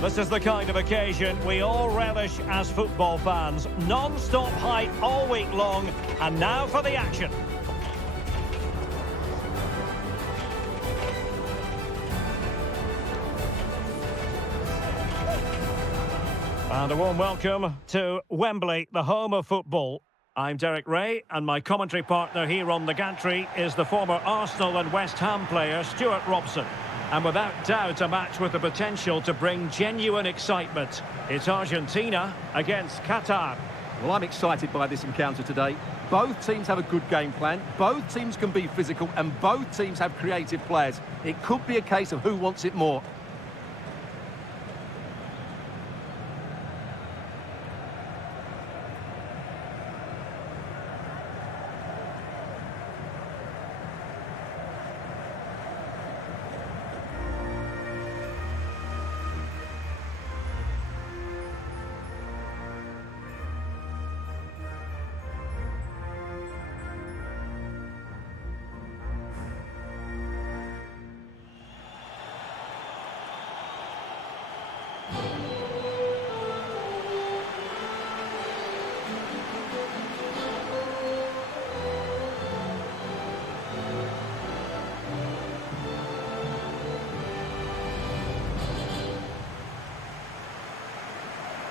This is the kind of occasion we all relish as football fans. Non-stop hype all week long, and now for the action. And a warm welcome to Wembley, the home of football. I'm Derek Ray, and my commentary partner here on the gantry is the former Arsenal and West Ham player Stuart Robson. And without doubt, a match with the potential to bring genuine excitement. It's Argentina against Qatar. Well, I'm excited by this encounter today. Both teams have a good game plan, both teams can be physical, and both teams have creative players. It could be a case of who wants it more.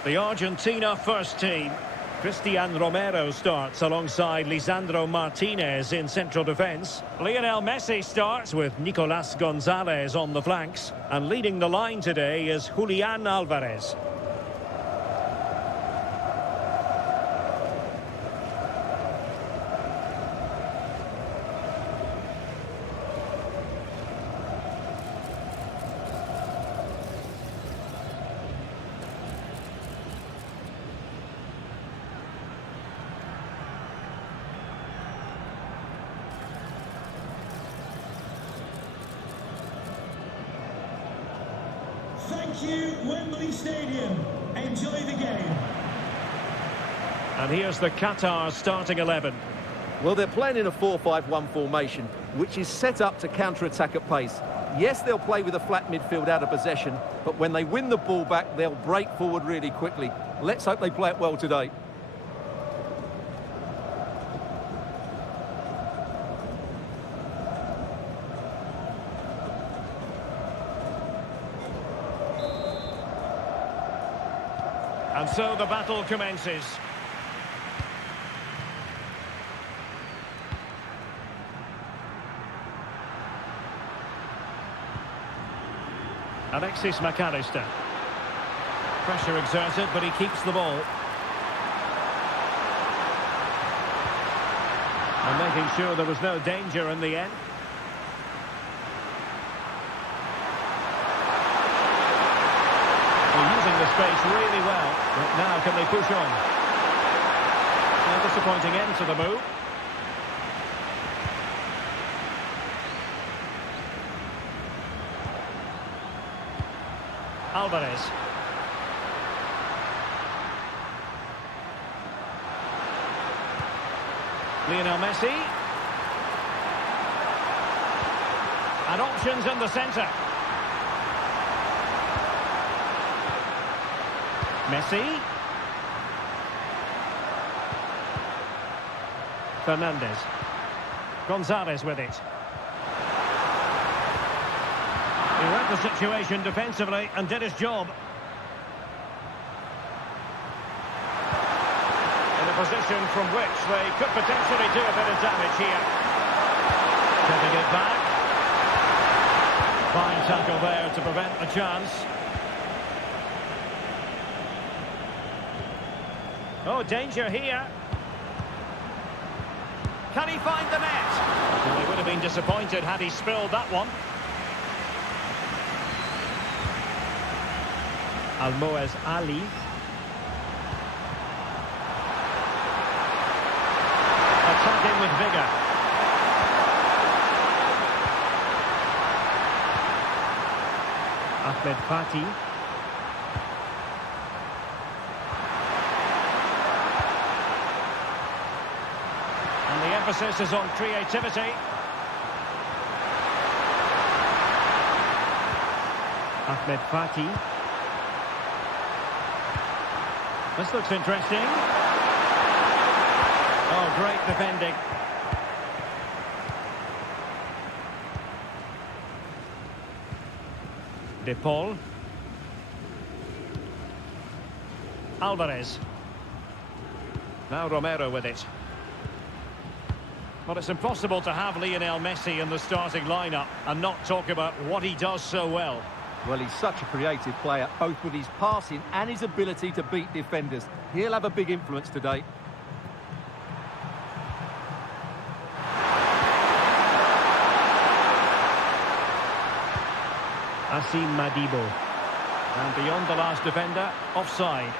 The Argentina first team. Cristian Romero starts alongside Lisandro Martinez in central defence. Lionel Messi starts with Nicolas Gonzalez on the flanks. And leading the line today is Julian Alvarez. Thank you, Wembley Stadium. Enjoy the game. And here's the Qatar starting 11. Well, they're playing in a 4-5-1 formation, which is set up to counter-attack at pace. Yes, they'll play with a flat midfield out of possession, but when they win the ball back, they'll break forward really quickly. Let's hope they play it well today. And so the battle commences. Alexis McAllister. Pressure exerted, but he keeps the ball. And making sure there was no danger in the end. Using the space really well, but now can they push on? A disappointing end to the move. Alvarez. Lionel Messi. And options in the centre. Messi. Fernandez. Gonzalez with it. He read the situation defensively and did his job. In a position from which they could potentially do a bit of damage here. Taking it back. Fine tackle there to prevent a chance. Oh, danger here. Can he find the net? Well, he would have been disappointed had he spilled that one. Almoez Ali. Attack in with vigour. Ahmed Fati. And the emphasis is on creativity. Ahmed Fati. This looks interesting. Oh, great defending. De Paul. Alvarez. Now Romero with it. Well, it's impossible to have Lionel Messi in the starting lineup and not talk about what he does so well. Well, he's such a creative player, both with his passing and his ability to beat defenders. He'll have a big influence today. Asim Madibo. And beyond the last defender, offside.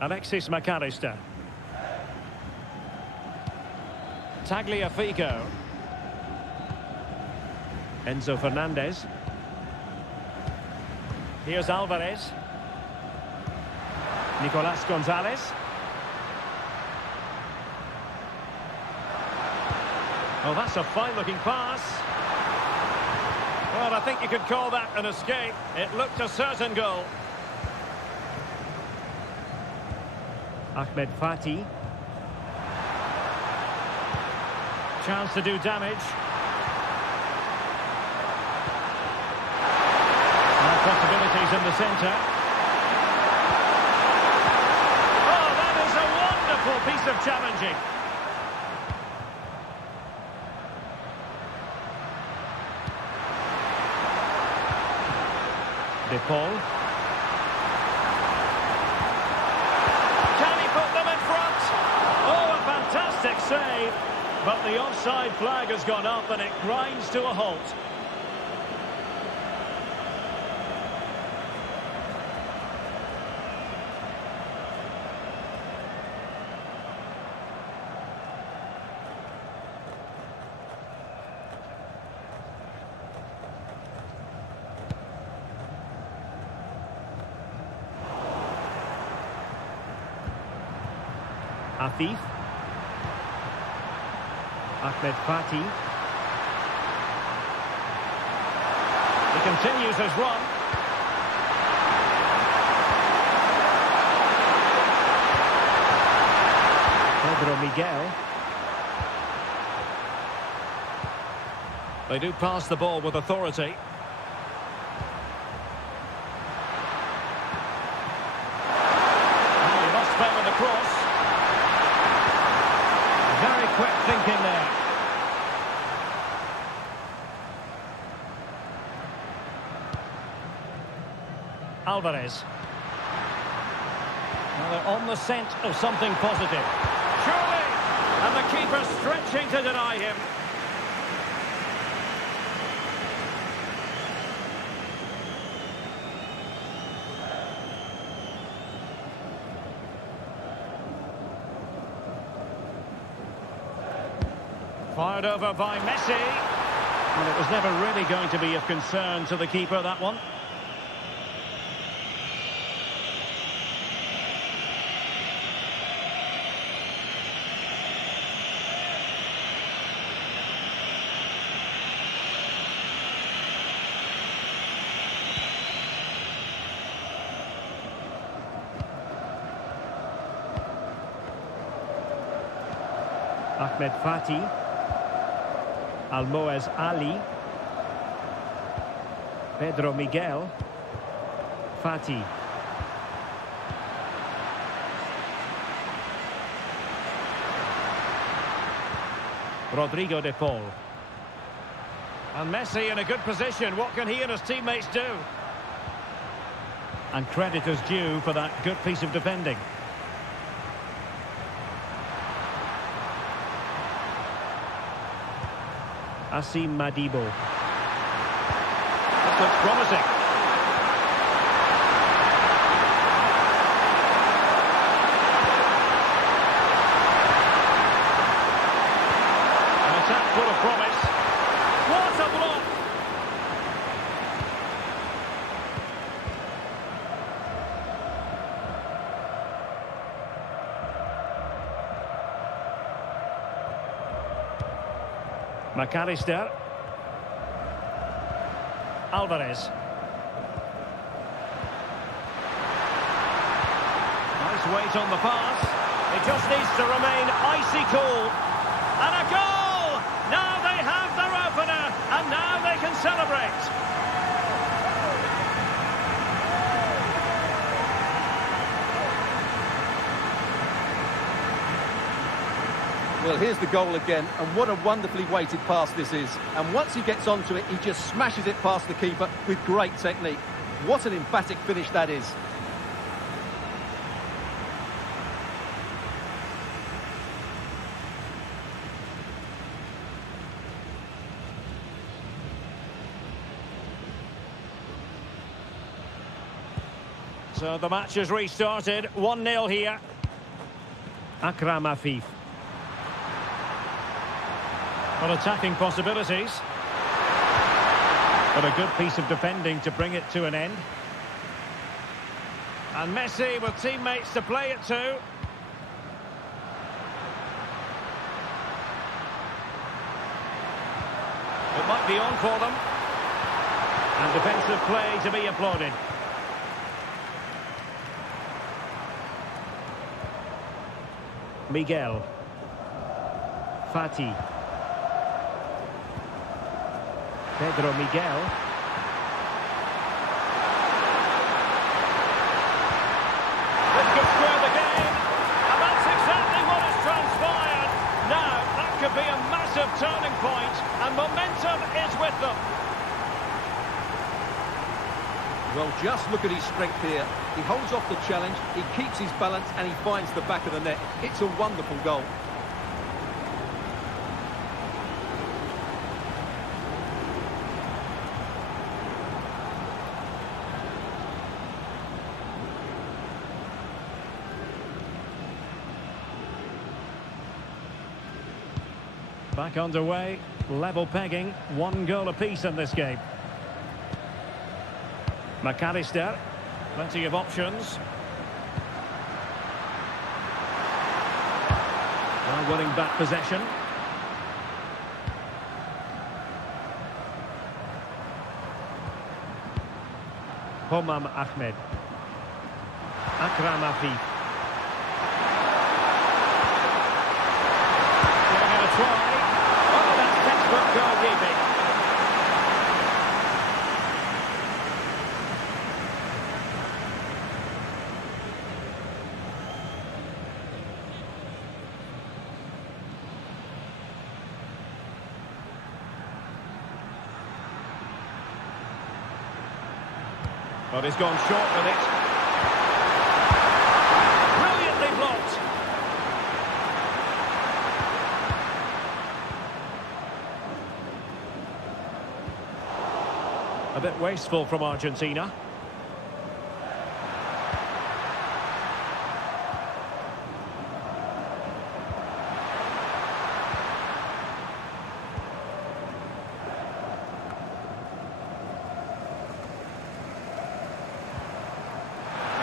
Alexis McAllister. Tagliafico. Enzo Fernandez. Here's Alvarez. Nicolas Gonzalez. Oh, that's a fine-looking pass. Well, I think you could call that an escape. It looked a certain goal. Ahmed Fati. Chance to do damage. Possibilities in the centre. Oh, that is a wonderful piece of challenging. De Paul. Can he put them in front? Oh, a fantastic save. But the offside flag has gone up and it grinds to a halt. Afif. Ahmed Fati. He continues his run. Pedro Miguel. They do pass the ball with authority. He lost them in the cross. Very quick thinking there. Alvarez. Well, they're on the scent of something positive. Surely! And the keeper stretching to deny him. Fired over by Messi. Well, it was never really going to be of concern to the keeper, that one. Ahmed Fati. Almoez Ali. Pedro Miguel. Fati. Rodrigo de Paul. And Messi in a good position. What can he and his teammates do? And credit is due for that good piece of defending. Asim Madibo. That looks promising. An attack full of promise. What a block! McAllister. Alvarez. Nice weight on the pass. It just needs to remain icy cool. And a goal! Now they have their opener, and now they can celebrate. Well, here's the goal again, and what a wonderfully weighted pass this is. And once he gets onto it, he just smashes it past the keeper with great technique. What an emphatic finish that is. So the match has restarted. 1-0 here. Akram Afif. Well, attacking possibilities. But a good piece of defending to bring it to an end. And Messi with teammates to play it to. It might be on for them. And defensive play to be applauded. Miguel. Fati. Pedro Miguel. This could square the game, and that's exactly what has transpired. Now, that could be a massive turning point, and momentum is with them. Well, just look at his strength here. He holds off the challenge, he keeps his balance, and he finds the back of the net. It's a wonderful goal. Back underway, level pegging, 1 goal apiece in this game. McAllister, plenty of options. Now winning back possession. Homam Ahmed. Akram Afif. Giving it a try. Oh, that's textbook goalkeeping. But he's gone short with it. Brilliantly blocked. A bit wasteful from Argentina.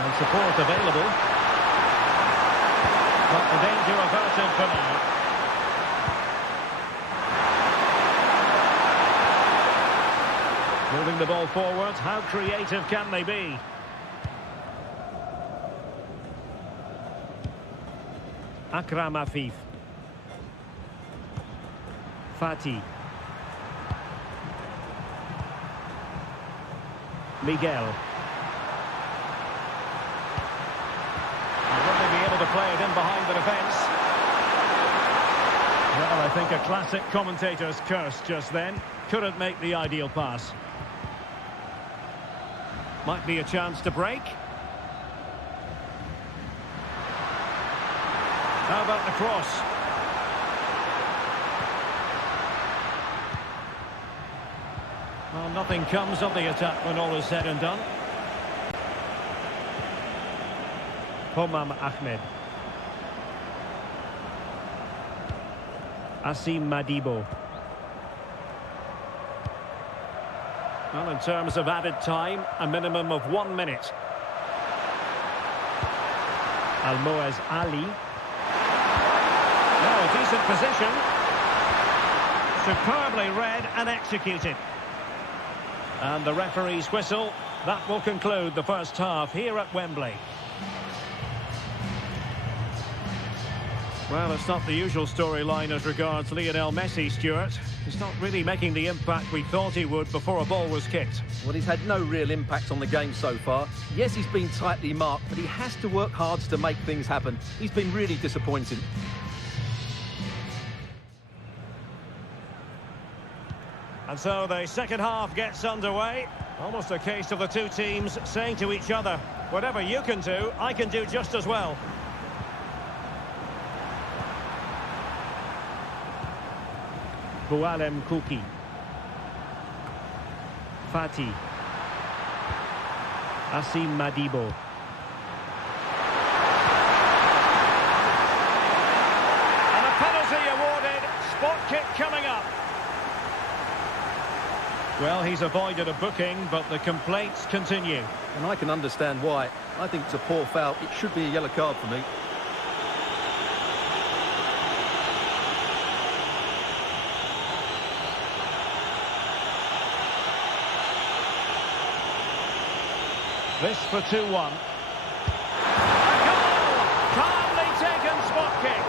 And support available. But the danger averted for now. Moving the ball forward, how creative can they be? Akram Afif. Fati. Miguel. And will they be able to play it in behind the defence? Well, I think a classic commentator's curse just then. Couldn't make the ideal pass. Might be a chance to break. How about the cross? Well, nothing comes of the attack when all is said and done. Homam Ahmed. Asim Madibo. Well, in terms of added time, a minimum of 1 minute. Almoez Ali. Oh, a decent position. Superbly read and executed. And the referee's whistle. That will conclude the first half here at Wembley. Well, it's not the usual storyline as regards Lionel Messi, Stuart. He's not really making the impact we thought he would before a ball was kicked. Well, he's had no real impact on the game so far. Yes, he's been tightly marked, but he has to work hard to make things happen. He's been really disappointing. And so the second half gets underway. Almost a case of the two teams saying to each other, whatever you can do, I can do just as well. Boualem Kouki. Fati. Asim Madibo. And a penalty awarded. Spot kick coming up. Well, he's avoided a booking, but the complaints continue. And I can understand why. I think it's a poor foul. It should be a yellow card for me. This for 2-1. A goal! Calmly taken spot kick.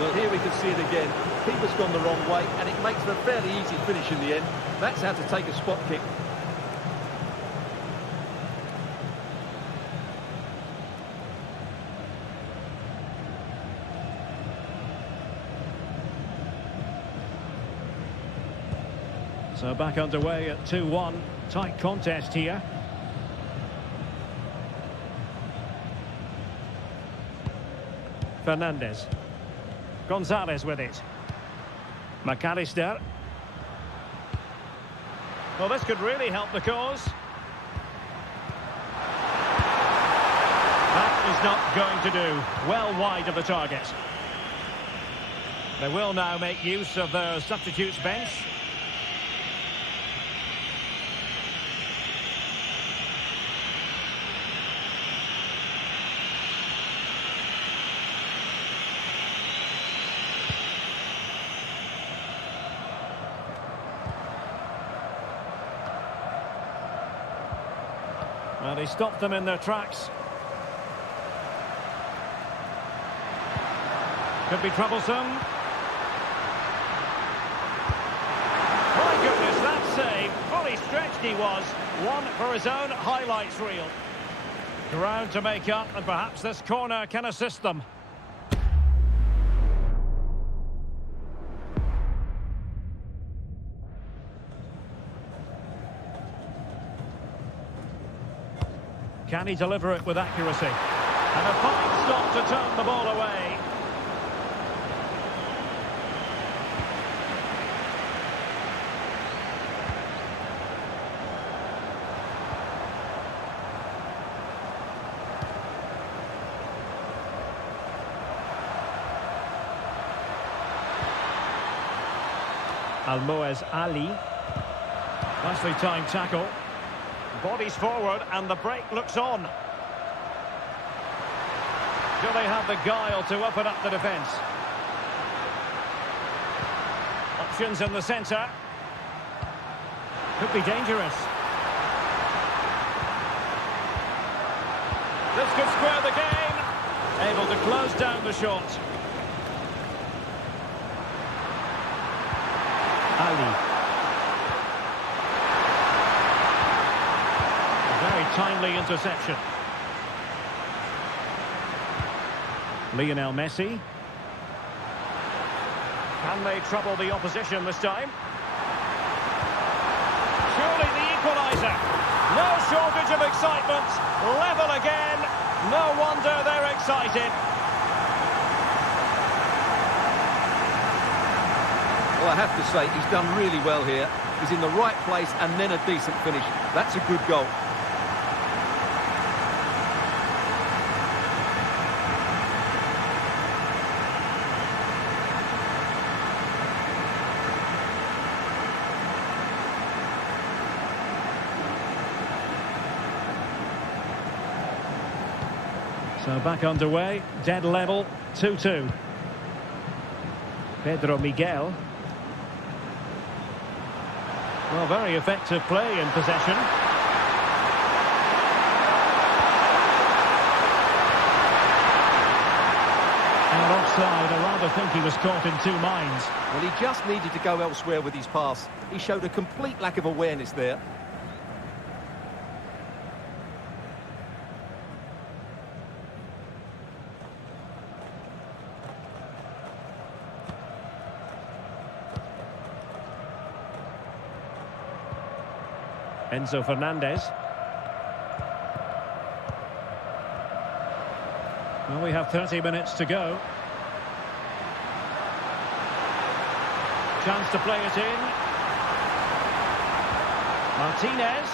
Well, here we can see it again. Keeper's gone the wrong way, and it makes for a fairly easy finish in the end. That's how to take a spot kick. So back underway at 2-1. Tight contest here. Fernandez. Gonzalez with it. McAllister. Well, this could really help the cause. That is not going to do. Well wide of the target. They will now make use of their substitutes bench. Well, he stopped them in their tracks. Could be troublesome. My goodness, that save. Fully stretched he was. One for his own highlights reel. Ground to make up, and perhaps this corner can assist them. Can he deliver it with accuracy? And a fine stop to turn the ball away. Almoez Ali. Nicely timed tackle. Bodies forward and the break looks on. Do they have the guile to open up the defence? Options in the centre. Could be dangerous. This could square the game. Able to close down the shot. Ali. timely interception. Lionel Messi. Can they trouble the opposition this time? Surely the equaliser. No shortage of excitement. Level again. No wonder they're excited. Well, I have to say, he's done really well here. He's in the right place and then a decent finish. That's a good goal. So back underway, dead level, 2-2. Pedro Miguel. Well, very effective play in possession. And offside, I rather think he was caught in two minds. Well, he just needed to go elsewhere with his pass. He showed a complete lack of awareness there. Enzo Fernandez. Well, we have 30 minutes to go. Chance to play it in. Martinez.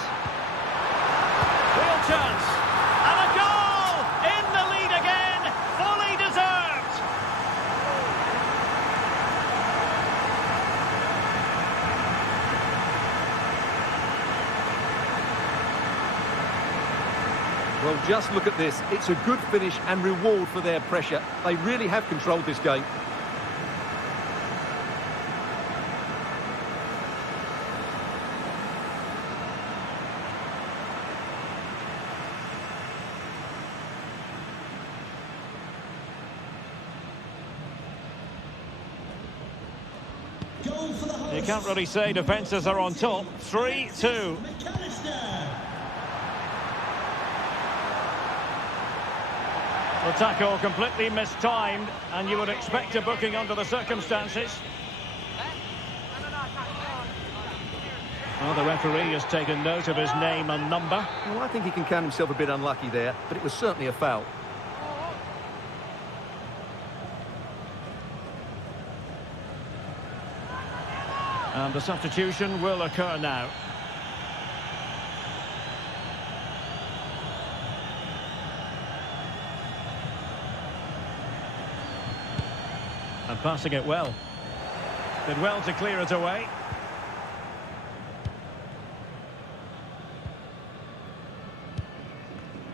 Real chance. And a goal! In the lead again. Fully deserved. Well, just look at this. It's a good finish and reward for their pressure. They really have controlled this game. You can't really say defences are on top. 3-2. The tackle completely mistimed, and you would expect a booking under the circumstances. Well, the referee has taken note of his name and number. Well, I think he can count himself a bit unlucky there, but it was certainly a foul. And the substitution will occur now. And passing it well. Did well to clear it away.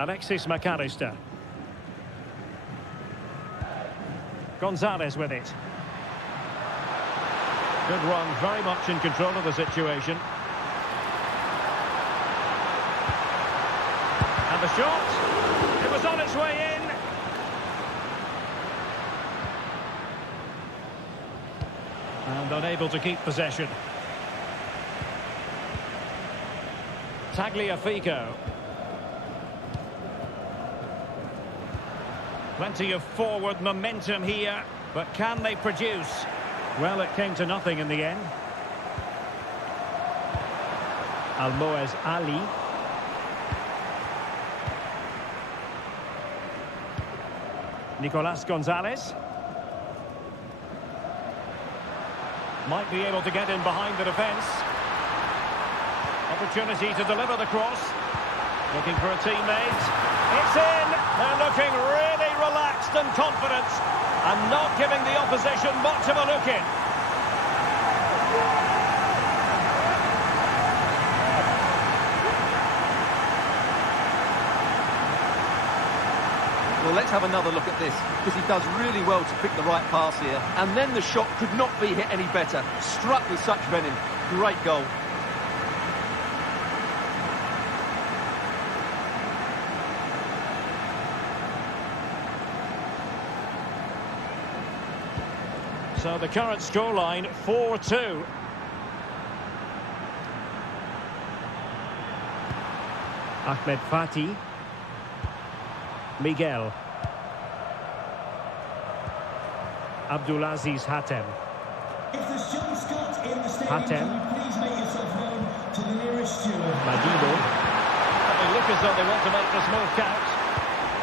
Alexis McAllister. Gonzalez with it. Good run, very much in control of the situation. And the shot. It was on its way in. And unable to keep possession. Tagliafico. Plenty of forward momentum here, but can they produce? Well, it came to nothing in the end. Almoez Ali. Nicolas Gonzalez. Might be able to get in behind the defence. Opportunity to deliver the cross. Looking for a teammate. It's in! They're looking really relaxed and confident, and not giving the opposition much of a look in. Well, let's have another look at this, because he does really well to pick the right pass here. And then the shot could not be hit any better. Struck with such venom. Great goal. So the current scoreline, 4-2. Ahmed Fati. Miguel. Abdulaziz Hatem. If there's John Scott in the stadium, Hatem. can you please make yourself known to the nearest steward? Madibo. They look as though they want to make this move count.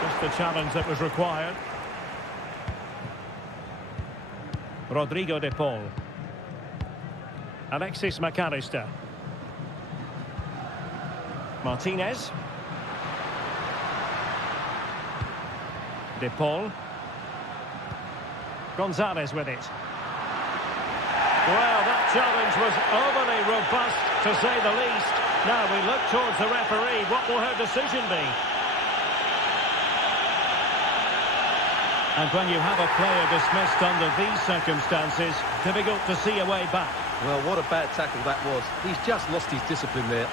Just the challenge that was required. Rodrigo de Paul. Alexis McAllister. Martinez. De Paul. Gonzalez with it. Well, that challenge was overly robust, to say the least. Now we look towards the referee. What will her decision be? And when you have a player dismissed under these circumstances, difficult to see a way back. Well, what a bad tackle that was. He's just lost his discipline there.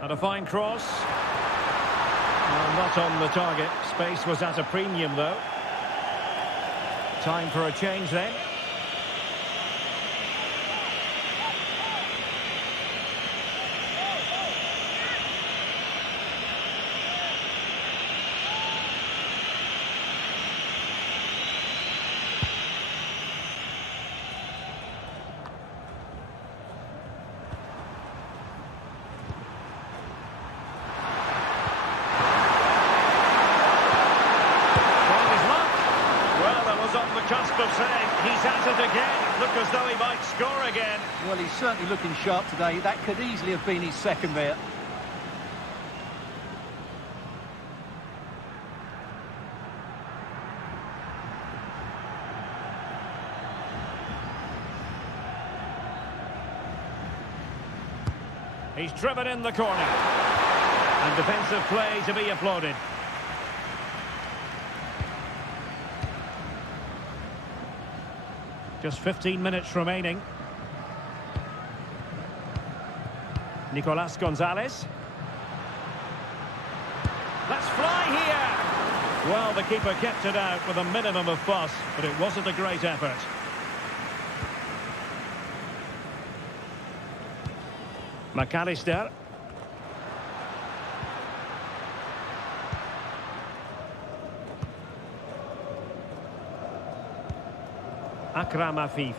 And a fine cross. Well, not on the target. Space was at a premium, though. Time for a change then. Cusp of saying he's at it again. Look as though he might score again. Well, he's certainly looking sharp today. That could easily have been his second there. He's driven in the corner. And defensive play to be applauded. Just 15 minutes remaining. Nicolas Gonzalez. Let's fly here! Well, the keeper kept it out with a minimum of fuss, but it wasn't a great effort. McAllister. Akram Afif.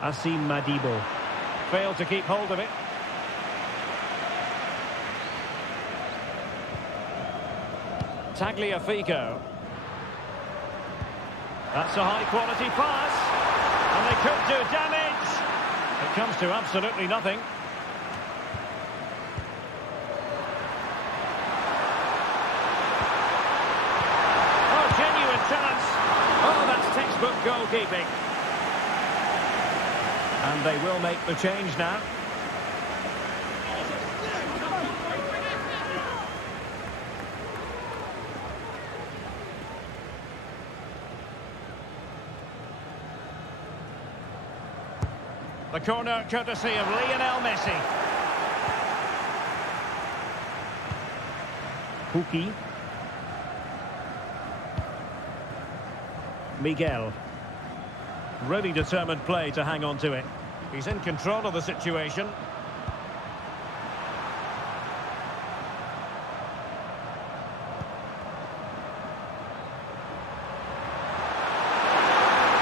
Asim Madibo. Failed to keep hold of it. Tagliafico. That's a high-quality pass. And they could do damage. It comes to absolutely nothing. Chance. Oh, that's textbook goalkeeping. And they will make the change now. The corner courtesy of Lionel Messi. Pukki. Miguel. Really determined play to hang on to it. He's in control of the situation.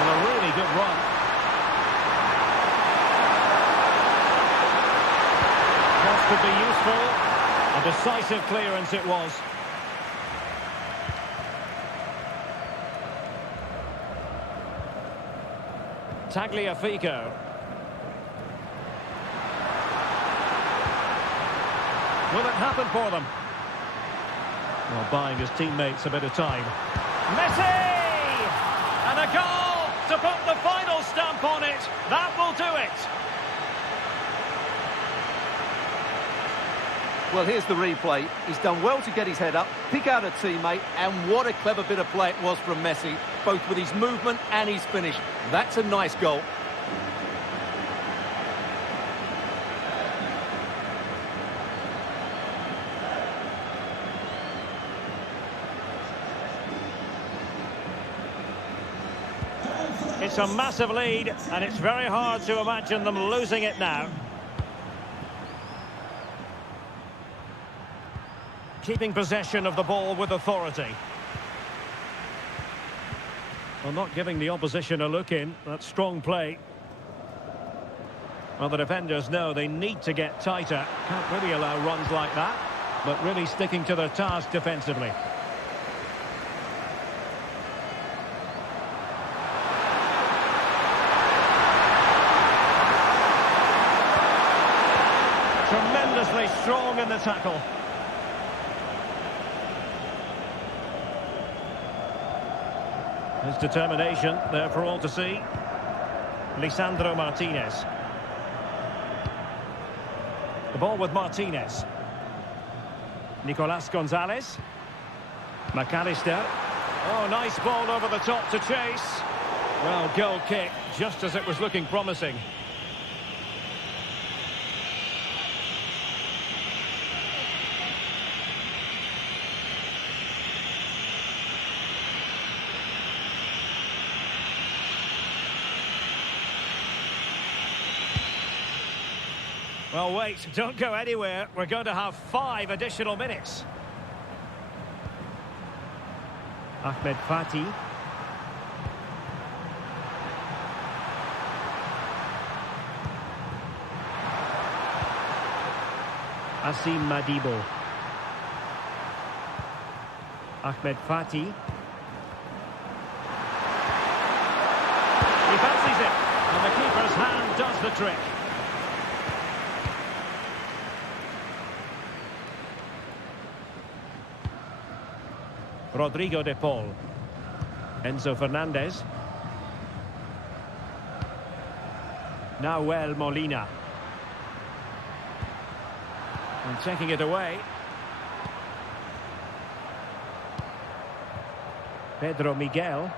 And a really good run. Cross could be useful. A decisive clearance it was. Tagliafico. Will it happen for them? Well, buying his teammates a bit of time. Messi! And a goal to put the final stamp on it. That will do it. Well, here's the replay. He's done well to get his head up, pick out a teammate, and what a clever bit of play it was from Messi, both with his movement and his finish. That's a nice goal. It's a massive lead, and it's very hard to imagine them losing it now. Keeping possession of the ball with authority. Well, not giving the opposition a look in. That's strong play. Well, the defenders know they need to get tighter. Can't really allow runs like that, but really sticking to their task defensively. Tremendously strong in the tackle. His determination there for all to see. Lisandro Martinez. The ball with Martinez. Nicolas Gonzalez. McAllister. Oh, nice ball over the top to chase. Well, goal kick, just as it was looking promising. Well, wait, don't go anywhere. We're going to have 5 additional minutes. Ahmed Fati. Asim Madibo. Ahmed Fati. He fancies it, and the keeper's hand does the trick. Rodrigo de Paul. Enzo Fernandez. Nahuel Molina. And taking it away. Pedro Miguel.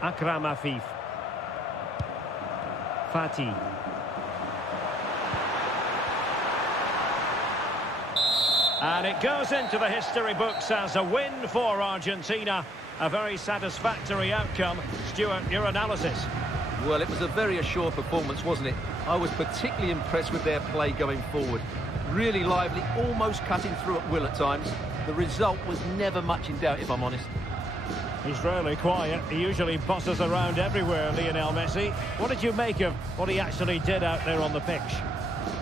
Akram Afif. Fati. And it goes into the history books as a win for Argentina. A very satisfactory outcome. Stuart, your analysis? Well, it was a very assured performance, wasn't it? I was particularly impressed with their play going forward. Really lively, almost cutting through at will at times. The result was never much in doubt, if I'm honest. He's rarely quiet. He usually bosses around everywhere, Lionel Messi. What did you make of what he actually did out there on the pitch?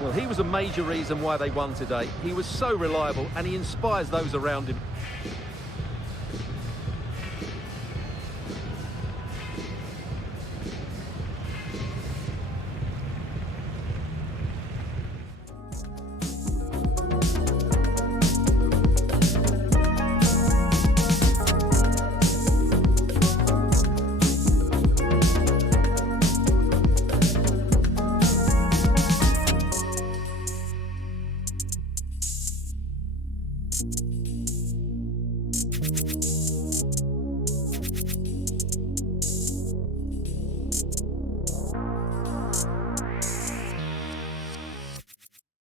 Well, he was a major reason why they won today. He was so reliable and he inspires those around him.